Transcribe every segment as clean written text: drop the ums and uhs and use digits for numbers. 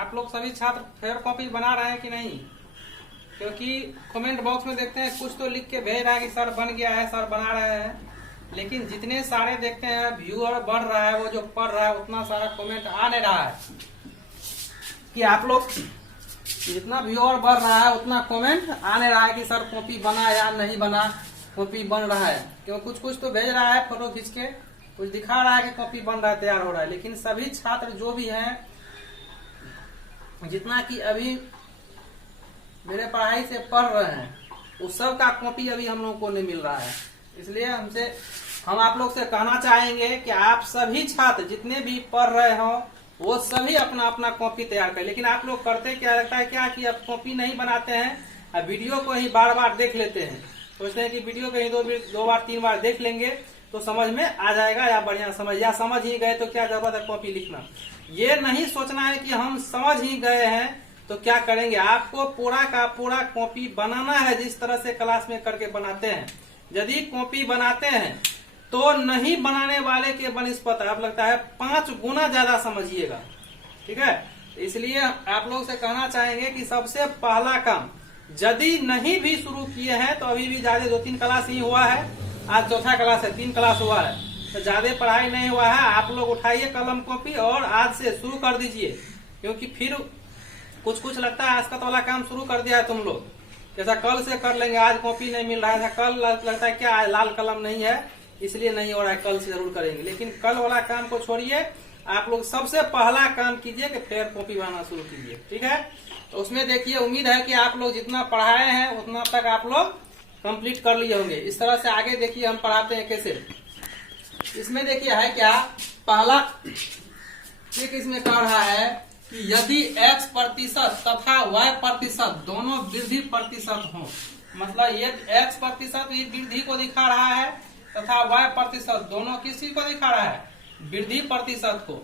आप लोग सभी छात्र फेयर कॉपी बना रहे हैं कि नहीं? क्योंकि कमेंट बॉक्स में देखते हैं कुछ तो लिख के भेज रहा है कि सर बन गया है, सर बना रहे हैं, लेकिन जितने सारे देखते हैं व्यूअर बढ़ रहा है, वो जो पढ़ रहा है उतना सारा कमेंट आ नहीं रहा है कि आप लोग जितना व्यूअर बढ़ रहा है उतना कमेंट आ नहीं रहा है कि सर कॉपी बना या नहीं बना, कॉपी बन रहा है। क्यों कुछ तो भेज रहा है फोटो खींच के, कुछ दिखा रहा है कि कॉपी बन रहा है, तैयार हो रहा है, लेकिन सभी छात्र जो भी हैं, जितना कि अभी मेरे पढ़ाई से पढ़ रहे हैं, उस सब का कॉपी अभी हम लोग को नहीं मिल रहा है। इसलिए हम आप लोग से कहना चाहेंगे कि आप सभी छात्र जितने भी पढ़ रहे हो वो सभी अपना अपना कॉपी तैयार करें। लेकिन आप लोग करते क्या लगता है क्या कि अब कॉपी नहीं बनाते हैं, अब वीडियो को ही बार बार देख लेते हैं, सोचते हैं कि वीडियो को ही दो बार तीन बार देख लेंगे तो समझ में आ जाएगा, या बढ़िया समझ ही गए तो क्या जरूरत है कॉपी लिखना। ये नहीं सोचना है कि हम समझ ही गए हैं तो क्या करेंगे, आपको पूरा का पूरा कॉपी बनाना है जिस तरह से क्लास में करके बनाते हैं। यदि कॉपी बनाते हैं तो नहीं बनाने वाले के बनिस्पत आप लगता है 5 गुना ज्यादा समझिएगा, ठीक है। इसलिए आप लोग से कहना चाहेंगे कि सबसे पहला काम, यदि नहीं भी शुरू किए हैं तो अभी भी ज्यादा 2-3 क्लास ही हुआ है, आज चौथा क्लास है, 3 क्लास हुआ है, तो ज्यादा पढ़ाई नहीं हुआ है। आप लोग उठाइए कलम कॉपी और आज से शुरू कर दीजिए, क्योंकि फिर कुछ लगता है आजकल वाला काम शुरू कर दिया है तुम लोग, जैसा कल से कर लेंगे, आज कॉपी नहीं मिल रहा है, कल लगता है क्या लाल कलम नहीं है इसलिए नहीं हो रहा है, कल से जरूर करेंगे। लेकिन कल वाला काम को छोड़िए, आप लोग सबसे पहला काम कीजिए कि फेयर कॉपी बनाना शुरू कीजिए, ठीक है। तो उसमें देखिए, उम्मीद है कि आप लोग जितना पढ़ाए हैं उतना तक आप लोग कंप्लीट कर लिए होंगे। इस तरह से आगे देखिए हम पढ़ाते हैं कैसे। इसमें देखिए है क्या, पहला ट्रिक इसमें कह रहा है कि यदि x% तथा y% दोनों वृद्धि प्रतिशत हो, मतलब ये x% वृद्धि को दिखा रहा है तथा y% दोनों किसी को दिखा रहा है, वृद्धि प्रतिशत को,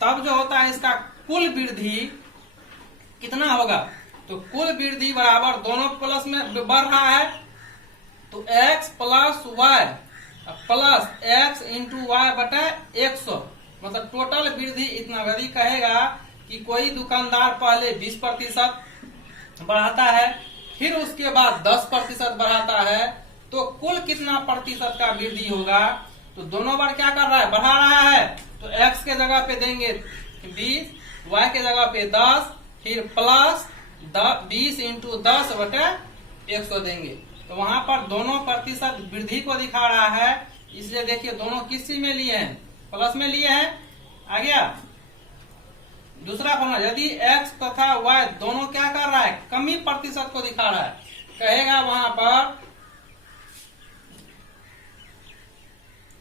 तब जो होता है इसका कुल वृद्धि कितना होगा, तो कुल वृद्धि बराबर दोनों प्लस में बढ़ रहा है तो x plus y plus x into Y बटा 100, मतलब टोटल वृद्धि इतना। यदि कहेगा कि कोई दुकानदार पहले 20% बढ़ाता है, फिर उसके बाद 10% बढ़ाता है, तो कुल कितना प्रतिशत का वृद्धि होगा, तो दोनों बार क्या कर रहा है, बढ़ा रहा है, तो x के जगह पे देंगे 20, y के जगह पे 10, फिर प्लस 20 इंटू 10 बटे 100 देंगे, तो वहां पर दोनों प्रतिशत वृद्धि को दिखा रहा है। इसलिए देखिए दोनों किस चीज में लिए हैं, प्लस में लिए हैं। आ गया दूसरा फॉर्मूला, यदि x तथा y दोनों क्या कर रहा है, कमी प्रतिशत को दिखा रहा है, कहेगा वहां पर,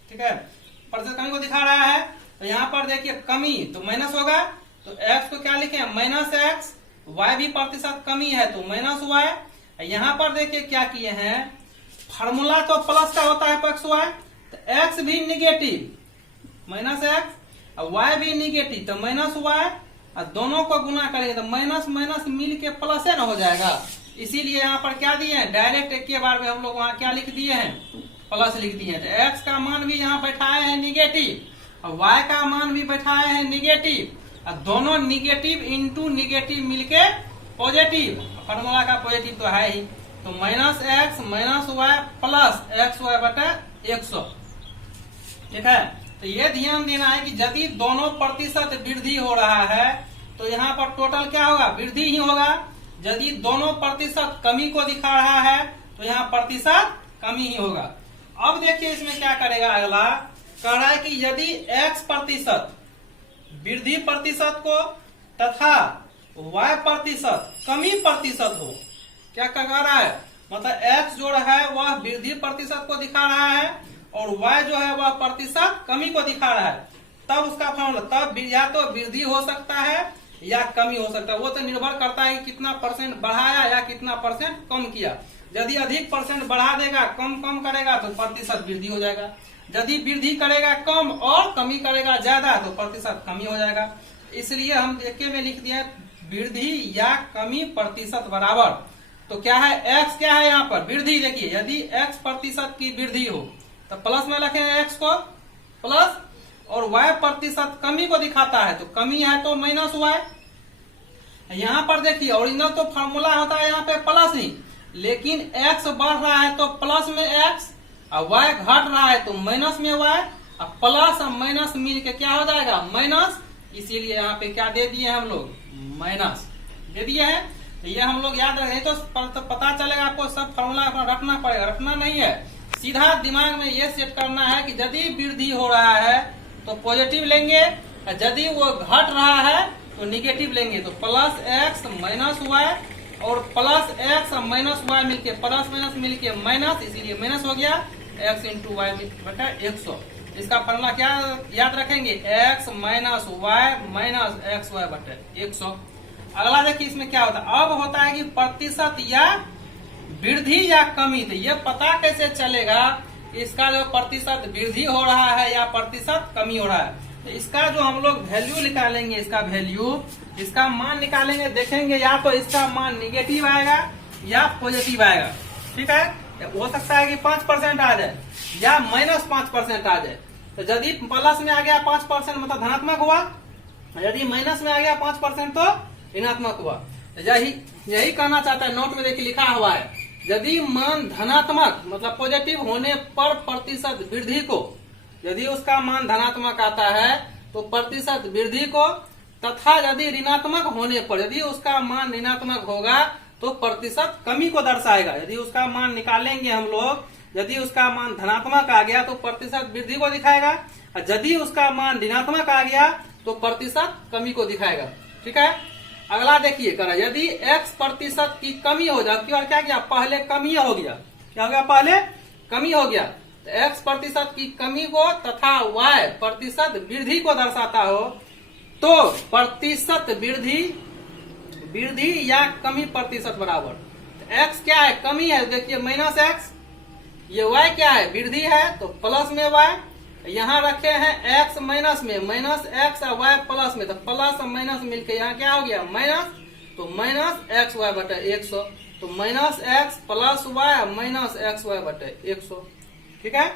ठीक है, प्रतिशत कमी को दिखा रहा है, तो यहाँ पर देखिए कमी तो माइनस होगा, तो x को क्या लिखे, -x, y भी प्रतिशत कमी है तो -y। यहाँ पर देखिए क्या किए हैं, फार्मूला तो प्लस का होता है पक्ष y, तो x भी निगेटिव -x और y भी निगेटिव तो -y, और दोनों को गुना करेंगे तो माइनस माइनस मिल के प्लस है ना हो जाएगा। इसीलिए यहाँ पर क्या दिए हैं, डायरेक्ट एक के बार में हम लोग वहाँ क्या लिख दिए हैं, प्लस लिख दिए हैं। तो x का मान भी यहाँ बैठाए हैं निगेटिव और y का मान भी बैठाए हैं निगेटिव, और दोनों निगेटिव इंटू निगेटिव मिलके पॉजिटिव, फॉर्मूला का पॉजिटिव तो है ही, तो -x -y प्लस xy बटा 100, ठीक है। तो ये ध्यान देना है कि यदि दोनों प्रतिशत वृद्धि हो रहा है तो यहाँ पर टोटल क्या होगा, वृद्धि ही होगा। यदि दोनों प्रतिशत कमी को दिखा रहा है तो यहाँ प्रतिशत कमी ही होगा। अब देखिए इसमें क्या करेगा, अगला कह रहा है कि यदि x% वृद्धि प्रतिशत को तथा y% कमी प्रतिशत हो, क्या कह रहा है, मतलब x जो है वह वृद्धि प्रतिशत को दिखा रहा है और y जो है वह प्रतिशत कमी को दिखा रहा है, तब उसका फॉर्मूला, तब या तो वृद्धि हो सकता है या कमी हो सकता है। वो तो निर्भर करता है कि कितना % बढ़ाया या कितना % कम किया। यदि अधिक % बढ़ा देगा, कम करेगा तो प्रतिशत वृद्धि हो जाएगा। यदि वृद्धि करेगा कम और कमी करेगा ज्यादा तो प्रतिशत कमी हो जाएगा। इसलिए हम एक में लिख दिए वृद्धि या कमी प्रतिशत बराबर, तो क्या है, x क्या है यहाँ पर वृद्धि। देखिए यदि x% की वृद्धि हो तो प्लस में लिखेंगे x को प्लस, और y% कमी को दिखाता है तो कमी है तो -y, यहाँ पर देखिए ओरिजिनल तो फॉर्मूला होता है यहाँ पे प्लस ही, लेकिन x बढ़ रहा है तो प्लस में x और y घट रहा है तो माइनस में y, और प्लस और माइनस मिल के क्या हो जाएगा माइनस, इसीलिए यहाँ पे क्या दे दिए हम लोग माइनस दे दिए हैं। तो ये हम लोग याद रखें तो पता चलेगा आपको, सब फॉर्मूला रखना पड़ेगा, रखना नहीं है, सीधा दिमाग में ये सेट करना है कि यदि वृद्धि हो रहा है तो पॉजिटिव लेंगे, यदि वो घट रहा है तो निगेटिव लेंगे। तो प्लस एक्स माइनस वाई और प्लस एक्स और माइनस वाई मिलके प्लस माइनस मिलके माइनस, इसीलिए माइनस हो गया एक्स इंटू वाई बटा 100। इसका फॉर्मूला क्या याद रखेंगे, X minus Y minus X Y बटे 100। अगला देखिए इसमें क्या होता है, अब होता है कि प्रतिशत या वृद्धि या कमी। तो ये पता कैसे चलेगा इसका जो प्रतिशत वृद्धि हो रहा है या प्रतिशत कमी हो रहा है। तो इसका जो हम लोग वैल्यू निकालेंगे, इसका वैल्यू, इसका मान निकालेंगे, देखेंगे या तो इसका मान निगेटिव आएगा या पॉजिटिव आएगा। ठीक है, हो सकता है कि 5% आ जाए या माइनस 5% आ जाए। तो यदि प्लस में आ गया 5% मतलब धनात्मक हुआ, यदि माइनस में आ गया 5% तो ऋणात्मक हुआ। यही कहना चाहता है, नोट में देखिए लिखा हुआ है, यदि मान धनात्मक मतलब पॉजिटिव होने पर प्रतिशत वृद्धि को, यदि उसका मान धनात्मक आता है तो प्रतिशत वृद्धि को, तथा यदि ऋणात्मक होने पर, यदि उसका मान ऋणात्मक होगा तो प्रतिशत कमी को दर्शाएगा। यदि उसका मान निकालेंगे हम लोग, यदि उसका मान धनात्मक आ गया तो प्रतिशत वृद्धि को दिखाएगा, और यदि उसका मान ऋणात्मक आ गया तो प्रतिशत कमी को दिखाएगा। ठीक है, अगला देखिए करा, यदि x प्रतिशत की कमी हो जाती है, और क्या किया पहले कमी हो गया, क्या हो गया पहले कमी हो गया, तो x प्रतिशत की कमी को तथा y प्रतिशत वृद्धि को दर्शाता हो तो प्रतिशत वृद्धि या कमी प्रतिशत बराबर, तो x क्या है कमी है, देखिए माइनस x, ये y क्या है वृद्धि है तो प्लस में y, यहाँ रखे हैं x माइनस में, माइनस एक्स और y प्लस में, तो प्लस और माइनस मिलके यहाँ क्या हो गया माइनस, तो माइनस एक्स वाई बटे 100, तो minus X plus Y minus X Y बटे 100। ठीक है,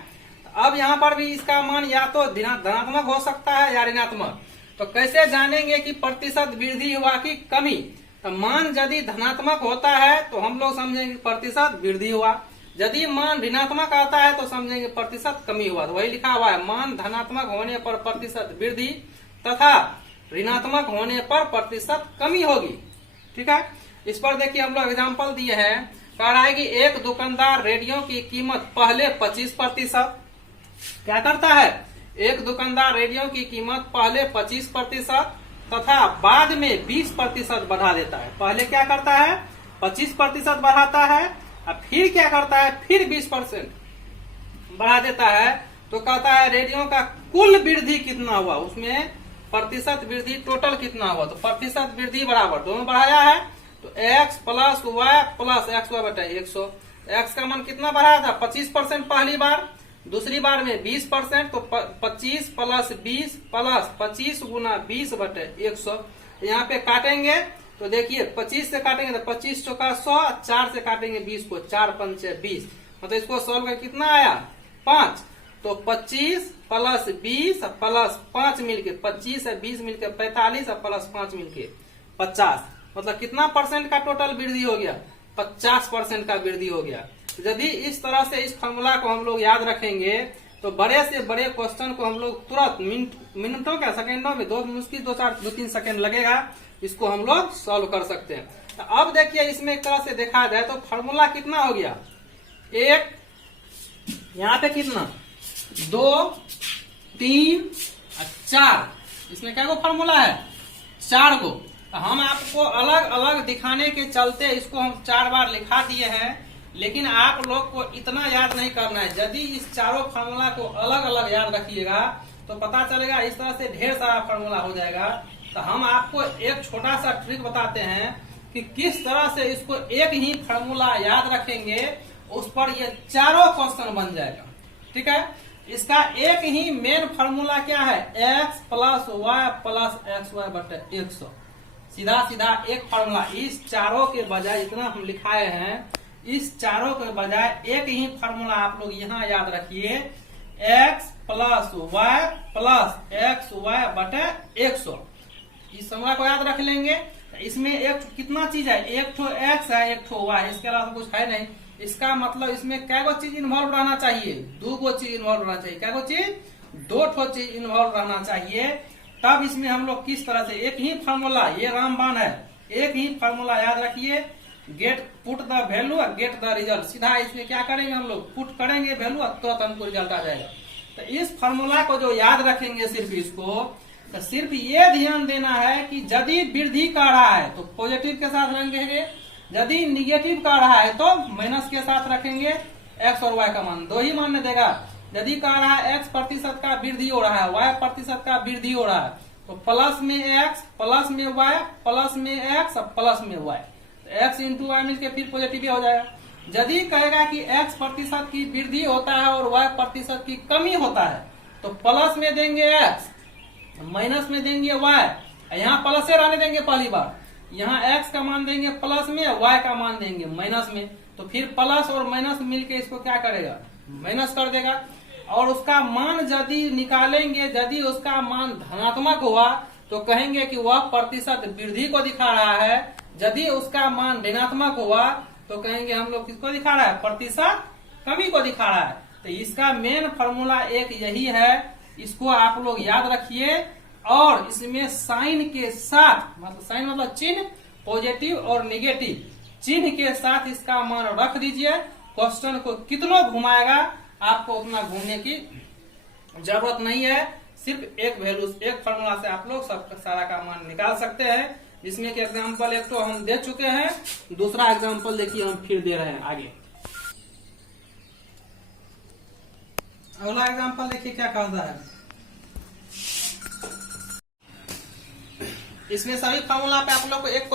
अब यहाँ पर भी इसका मान या तो धनात्मक हो सकता है या ऋणात्मक। तो कैसे जानेंगे कि प्रतिशत वृद्धि हुआ कि कमी, तो मान यदि धनात्मक होता है तो हम लोग समझेंगे प्रतिशत वृद्धि हुआ, यदि मान ऋणात्मक आता है तो समझेंगे प्रतिशत कमी हुआ। तो वही लिखा हुआ है, मान धनात्मक होने पर प्रतिशत वृद्धि तथा ऋणात्मक होने पर प्रतिशत कमी होगी। ठीक है, इस पर देखिए हम लोग एग्जाम्पल दिए हैं, कह रहा है कि एक दुकानदार रेडियो की कीमत पहले 25% क्या करता है, एक दुकानदार रेडियो की कीमत पहले 25% तथा बाद में 20% बढ़ा देता है। पहले क्या करता है 25% बढ़ाता है और फिर क्या करता है फिर 20% बढ़ा देता है। तो कहता है रेडियो का कुल वृद्धि कितना हुआ, उसमें प्रतिशत वृद्धि टोटल कितना हुआ, तो प्रतिशत वृद्धि बराबर दोनों बढ़ाया है, तो x plus Y plus X Y बटे 100। x का मान कितना बढ़ाया था 25% पहली बार, दूसरी बार में 20%, तो 25 प्लस 20 प्लस 25 गुना 20 बटे 100। यहाँ पे काटेंगे तो देखिए 25 से काटेंगे तो 25 चौका 100, 4 से काटेंगे 20 को, 4 पंचे 20, मतलब इसको सॉल्व कर कितना आया 5, तो 25 प्लस 20 प्लस 5 मिलके 25 से 20 मिलके 45 और प्लस 5 मिलके 50, मतलब कितना परसेंट का टोटल वृद्धि हो गया 50% का वृद्धि हो गया। यदि इस तरह से इस फॉर्मूला को हम लोग याद रखेंगे तो बड़े से बड़े क्वेश्चन को हम लोग तुरंत मिनटों क्या सेकेंडों में, मुश्किल 2-3 सेकेंड लगेगा, इसको हम लोग सॉल्व कर सकते हैं। तो अब देखिए इसमें एक तरह से देखा जाए तो फॉर्मूला कितना हो गया, एक यहाँ पे कितना 2 3 4, इसमें क्या को फॉर्मूला है 4 को। तो हम आपको अलग अलग दिखाने के चलते इसको हम 4 बार लिखा दिए हैं, लेकिन आप लोग को इतना याद नहीं करना है। यदि इस चारों फार्मूला को अलग अलग याद रखिएगा तो पता चलेगा इस तरह से ढेर सारा फार्मूला हो जाएगा। तो हम आपको एक छोटा सा ट्रिक बताते हैं कि किस तरह से इसको एक ही फार्मूला याद रखेंगे, उस पर ये चारों क्वेश्चन बन जाएगा। ठीक है, इसका एक ही मेन फार्मूला क्या है x plus Y plus X Y बटे 100, सीधा सीधा एक फार्मूला। इस चारों के बजाय इतना हम लिखाए हैं, इस चारों के बजाय एक ही फार्मूला आप लोग यहाँ याद रखिए, x plus Y plus X Y बटे 100। इस फार्मूला को याद रख लेंगे इसमें एक कितना चीज है, एक ठो एक्स है, एक ठो वाई, इसके अलावा कुछ है नहीं। इसका मतलब इसमें क्या गो चीज इन्वॉल्व रहना चाहिए, 2 गो चीज इन्वॉल्व रहना चाहिए। क्या गो चीज, 2 ठो चीज इन्वॉल्व रहना चाहिए। तब इसमें हम लोग किस तरह से, एक ही फार्मूला, ये रामबाण है, एक ही फार्मूला याद रखिए, गेट पुट द वैल्यू और गेट द रिजल्ट। सीधा इसमें क्या करेंगे हम लोग, पुट करेंगे वैल्यू और तुरंत हमको रिजल्ट आ जाएगा। तो इस फार्मूला को जो याद रखेंगे सिर्फ इसको, तो सिर्फ ये ध्यान देना है कि यदि वृद्धि कर रहा है तो पॉजिटिव के साथ रखेंगे, यदि निगेटिव कर रहा है तो माइनस के साथ रखेंगे। एक्स और वाई का मान 2 ही मान्य देगा। यदि कह रहा है एक्स प्रतिशत का वृद्धि हो रहा है, वाई प्रतिशत का वृद्धि हो रहा है, तो प्लस में एक्स, प्लस में वाई, प्लस में एक्स और प्लस में वाई, तो एक्स इंटू वाई मिलकर फिर पॉजिटिव हो जाएगा। यदि कहेगा कि एक्स प्रतिशत की वृद्धि होता है और वाई प्रतिशत की कमी होता है, तो प्लस में देंगे एक्स, माइनस में देंगे वाई। यहाँ प्लस से रहने देंगे पहली बार, यहाँ एक्स का मान देंगे प्लस में, वाई का मान देंगे माइनस में। तो फिर प्लस और माइनस मिलके इसको क्या करेगा, माइनस कर देगा। और उसका मान यदि निकालेंगे, यदि उसका मान धनात्मक हुआ तो कहेंगे कि वह प्रतिशत वृद्धि को दिखा रहा है। यदि उसका मान ऋणात्मक हुआ तो कहेंगे हम लोग किसको दिखा रहा है, प्रतिशत कमी को दिखा रहा है। तो इसका मेन फॉर्मूला एक यही है, इसको आप लोग याद रखिए। और इसमें साइन के साथ, मतलब साइन मतलब चिन्ह, पॉजिटिव और नेगेटिव चिन्ह के साथ इसका मान रख दीजिए। क्वेश्चन को कितना घुमाएगा आपको उतना घूमने की जरूरत नहीं है। सिर्फ एक वैल्यू, एक फॉर्मूला से आप लोग सब सारा का मान निकाल सकते हैं। जिसमें कि एग्जाम्पल एक तो हम दे चुके हैं, दूसरा एग्जाम्पल देखिए हम फिर दे रहे हैं आगे। अगला एग्जाम्पल देखिए क्या कहता है। इसमें सभी फॉर्मूला पे आप लोग को एक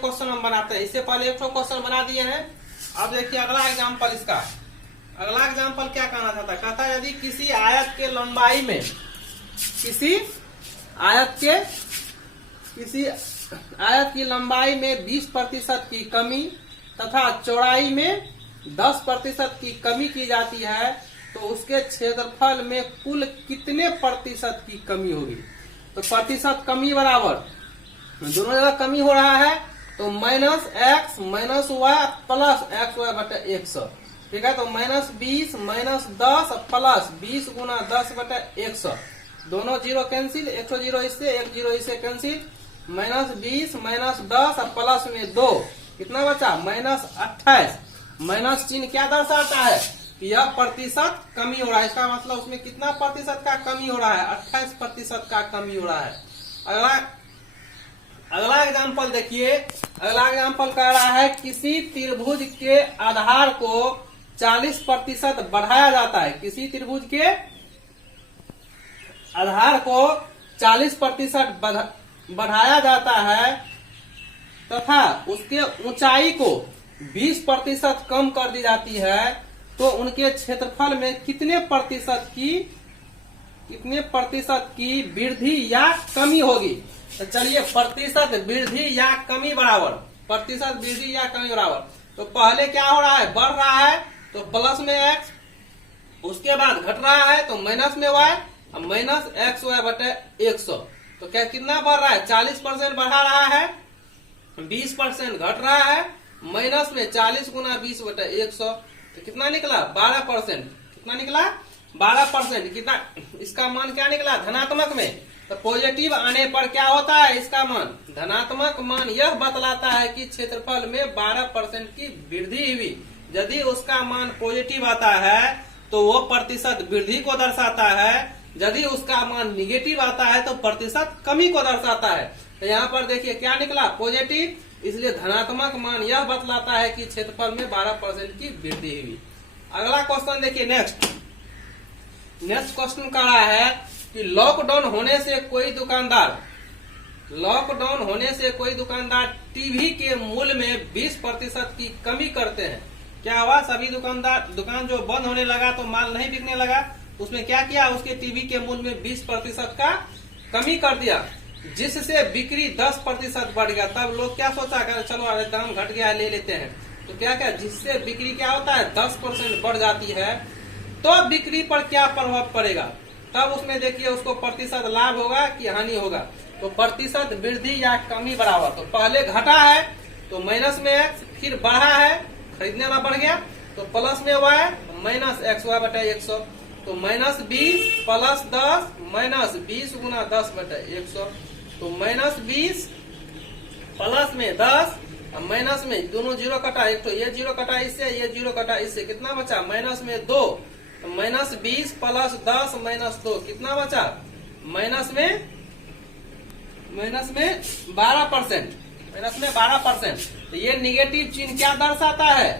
क्वेश्चन हम बनाते हैं। इससे पहले एक क्वेश्चन बना दिए हैं। अब देखिए अगला एग्जाम्पल इसका। अगला एग्जाम्पल क्या कहना चाहता है, कहता है यदि किसी आयत के लंबाई में, किसी आयत की लंबाई में 20% की कमी तथा चौड़ाई में 10% की कमी की जाती है, तो उसके क्षेत्रफल में कुल कितने प्रतिशत की कमी होगी। तो प्रतिशत कमी बराबर दोनों जगह कमी हो रहा है, तो minus X minus Y plus X Y बटे 100। ठीक है, तो माइनस 20 माइनस 10 प्लस 20 गुना 10 बटे 100। दोनों जीरो कैंसिल, 100 जीरो इससे, 1 जीरो इससे कैंसिल। माइनस 20 माइनस 10 प्लस में 2 कितना बचा, माइनस 28। माइनस चिन्ह क्या दर्शाता है कि यह प्रतिशत कमी हो रहा है। इसका मतलब उसमें कितना प्रतिशत का कमी हो रहा है, 28% का कमी हो रहा है। अगला एग्जाम्पल देखिए। अगला एग्जाम्पल कह रहा है किसी त्रिभुज के आधार को 40% बढ़ाया जाता है। किसी त्रिभुज के आधार को 40% बढ़ाया जाता है तथा उसके ऊंचाई को 20% कम कर दी जाती है, तो उनके क्षेत्रफल में कितने प्रतिशत की वृद्धि या कमी होगी। तो चलिए प्रतिशत वृद्धि या कमी बराबर, प्रतिशत वृद्धि या कमी बराबर, तो पहले क्या हो रहा है, बढ़ रहा है तो प्लस में एक्स, उसके बाद घट रहा है तो माइनस में वाई, माइनस एक्स वाई बटे 100। तो क्या कितना बढ़ रहा है, 40% बढ़ा रहा है, 20% घट रहा है, माइनस में 40 गुना 20 बटे 100, तो कितना निकला 12%। कितना निकला 12%। कितना इसका मान क्या निकला धनात्मक में। तो पॉजिटिव आने पर क्या होता है, इसका मान धनात्मक मान यह बतलाता है कि क्षेत्रफल में 12% की वृद्धि हुई। यदि उसका मान पॉजिटिव आता है तो वो प्रतिशत वृद्धि को दर्शाता है, यदि उसका मान निगेटिव आता है तो प्रतिशत कमी को दर्शाता है। तो यहाँ पर देखिए क्या निकला पॉजिटिव, इसलिए धनात्मक मान यह बतलाता है कि क्षेत्रफल में 12% की वृद्धि हुई। अगला क्वेश्चन देखिए। नेक्स्ट क्वेश्चन कह रहा है कि लॉकडाउन होने से कोई दुकानदार टीवी के मूल्य में 20% की कमी करते हैं। क्या हुआ, सभी दुकान जो बंद होने लगा तो माल नहीं बिकने लगा, उसमें क्या किया, उसके टीवी के मूल्य में 20% का कमी कर दिया, जिससे बिक्री 10% बढ़ गया। तब लोग क्या सोचा कर चलो अरे दाम घट गया ले लेते हैं। तो क्या जिससे बिक्री क्या होता है 10% बढ़ जाती है, तो बिक्री पर क्या प्रभाव पड़ेगा। तब उसमें देखिए उसको प्रतिशत लाभ होगा कि हानि होगा। तो प्रतिशत वृद्धि या कमी बराबर, तो पहले घटा है तो माइनस में x, फिर बढ़ा है खरीदने वाला बढ़ गया तो प्लस में y माइनस एक्स वाई बटा 100, तो माइनस 20 प्लस 10 माइनस 20 गुना 10 बटा 100, तो माइनस 20 प्लस में 10 माइनस में दोनों जीरो कटा, एक तो ये जीरो कटा इससे, ये जीरो कटा इससे, कितना बचा माइनस में 2, तो माइनस 20 प्लस 10 माइनस 2 कितना बचा माइनस में 12%, माइनस में 12%। तो ये निगेटिव चिन्ह क्या दर्शाता है,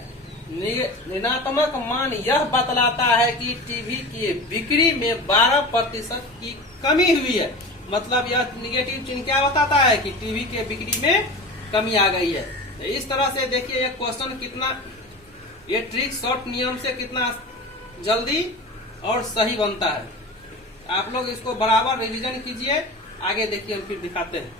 ऋणात्मक मान यह बतलाता है कि टीवी की बिक्री में 12% की कमी हुई है। मतलब यह निगेटिव चिन्ह क्या बताता है कि टीवी के बिक्री में कमी आ गई है। इस तरह से देखिए ये क्वेश्चन कितना, ये ट्रिक शॉर्ट नियम से कितना जल्दी और सही बनता है। आप लोग इसको बराबर रिवीजन कीजिए, आगे देखिए हम फिर दिखाते हैं।